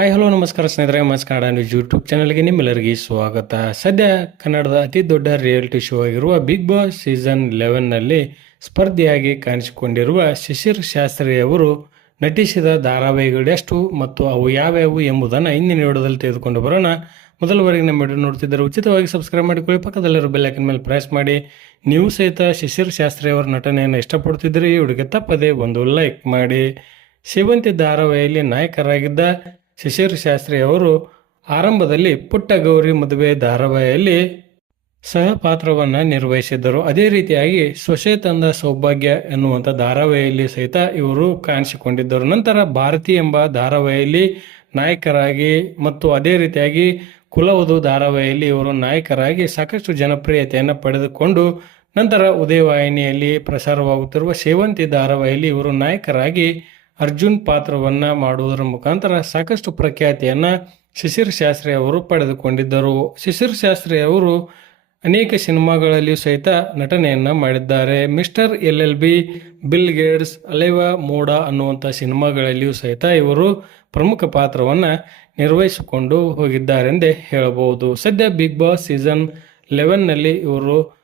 Hi hello ನಮಸ್ಕಾರ ಸ್ನೇಹಿತರೆ ಮಸ್ ಕನ್ನಡ ನ್ಯೂಸ್ ಯೂಟ್ಯೂಬ್ ಚಾನಲ್ಗೆ ನಿಮ್ಮೆಲ್ಲರಿಗೆ ಸ್ವಾಗತ. ಸದ್ಯ ಕನ್ನಡದ ಅತಿ ದೊಡ್ಡ ರಿಯಾಲಿಟಿ ಶೋ ಆಗಿರುವ ಬಿಗ್ ಬಾಸ್ ಸೀಸನ್ ಲೆವೆನ್ನಲ್ಲಿ ಸ್ಪರ್ಧಿಯಾಗಿ ಕಾಣಿಸಿಕೊಂಡಿರುವ ಶಿಶಿರ್ ಶಾಸ್ತ್ರಿ ಅವರು ನಟಿಸಿದ ಧಾರಾವಾಹಿಗಳೆಷ್ಟು ಮತ್ತು ಅವು ಯಾವ್ಯಾವು ಎಂಬುದನ್ನು ಇಂದಿನ ವಿಡಿಯೋದಲ್ಲಿ ತೆಗೆದುಕೊಂಡು ಬರೋಣ. ಮೊದಲವರೆಗೆ ನಮ್ಮ ವಿಡಿಯೋ ನೋಡ್ತಿದ್ದರೆ ಉಚಿತವಾಗಿ ಸಬ್ಸ್ಕ್ರೈಬ್ ಮಾಡಿಕೊಳ್ಳಿ. ಪಕ್ಕದಲ್ಲಿರೋ ಬೆಲ್ಲೈಕನ್ ಮೇಲೆ ಪ್ರೆಸ್ ಮಾಡಿ. ನೀವು ಸಹಿತ ಶಿಶಿರ್ ಶಾಸ್ತ್ರಿ ಅವರ ನಟನೆಯನ್ನು ಇಷ್ಟಪಡ್ತಿದ್ದರೆ, ಈ ವಿಡಿಯೋಗೆ ತಪ್ಪದೆ ಒಂದು ಲೈಕ್ ಮಾಡಿ. ಸೇವಂತಿ ಧಾರಾವಾಹಿಯಲ್ಲಿ ನಾಯಕರಾಗಿದ್ದ ಶಿಶಿರ್ ಶಾಸ್ತ್ರಿ ಅವರು ಆರಂಭದಲ್ಲಿ ಪುಟ್ಟ ಗೌರಿ ಮದುವೆ ಧಾರಾವಾಹಿಯಲ್ಲಿ ಸಹ ಪಾತ್ರವನ್ನು ನಿರ್ವಹಿಸಿದ್ದರು. ಅದೇ ರೀತಿಯಾಗಿ ಸೊಸೆ ತಂದ ಸೌಭಾಗ್ಯ ಎನ್ನುವಂಥ ಧಾರಾವಾಹಿಯಲ್ಲಿ ಸಹಿತ ಇವರು ಕಾಣಿಸಿಕೊಂಡಿದ್ದರು. ನಂತರ ಭಾರತಿ ಎಂಬ ಧಾರಾವಾಹಿಯಲ್ಲಿ ನಾಯಕರಾಗಿ ಮತ್ತು ಅದೇ ರೀತಿಯಾಗಿ ಕುಲವಧು ಧಾರಾವಾಹಿಯಲ್ಲಿ ಇವರು ನಾಯಕರಾಗಿ ಸಾಕಷ್ಟು ಜನಪ್ರಿಯತೆಯನ್ನು ಪಡೆದುಕೊಂಡು ನಂತರ ಉದಯವಾಹಿನಿಯಲ್ಲಿ ಪ್ರಸಾರವಾಗುತ್ತಿರುವ ಸೇವಂತಿ ಧಾರಾವಾಹಿಯಲ್ಲಿ ಇವರು ನಾಯಕರಾಗಿ ಅರ್ಜುನ್ ಪಾತ್ರವನ್ನ ಮಾಡುವುದರ ಮುಖಾಂತರ ಸಾಕಷ್ಟು ಪ್ರಖ್ಯಾತಿಯನ್ನ ಶಿಶಿರ್ ಶಾಸ್ತ್ರಿ ಅವರು ಪಡೆದುಕೊಂಡಿದ್ದರು. ಶಿಶಿರ್ ಶಾಸ್ತ್ರಿ ಅವರು ಅನೇಕ ಸಿನಿಮಾಗಳಲ್ಲಿಯೂ ಸಹಿತ ನಟನೆಯನ್ನ ಮಾಡಿದ್ದಾರೆ. Mister L L B, Bill Gates, Aleva Moda ಅನ್ನುವಂಥ ಸಿನಿಮಾಗಳಲ್ಲಿಯೂ ಸಹಿತ ಇವರು ಪ್ರಮುಖ ಪಾತ್ರವನ್ನ ನಿರ್ವಹಿಸಿಕೊಂಡು ಹೋಗಿದ್ದಾರೆಂದೇ ಹೇಳಬಹುದು. ಸದ್ಯ ಬಿಗ್ ಬಾಸ್ ಸೀಸನ್ ಲೆವೆನ್ನಲ್ಲಿ ಇವರು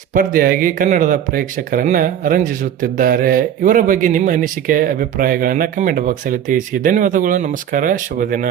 ಸ್ಪರ್ಧೆಯಾಗಿ ಕನ್ನಡದ ಪ್ರೇಕ್ಷಕರನ್ನ ರಂಜಿಸುತ್ತಿದ್ದಾರೆ. ಇವರ ಬಗ್ಗೆ ನಿಮ್ಮ ಅನಿಸಿಕೆ, ಅಭಿಪ್ರಾಯಗಳನ್ನು ಕಮೆಂಟ್ ಬಾಕ್ಸಲ್ಲಿ ತಿಳಿಸಿ. ಧನ್ಯವಾದಗಳು, ನಮಸ್ಕಾರ, ಶುಭ ದಿನ.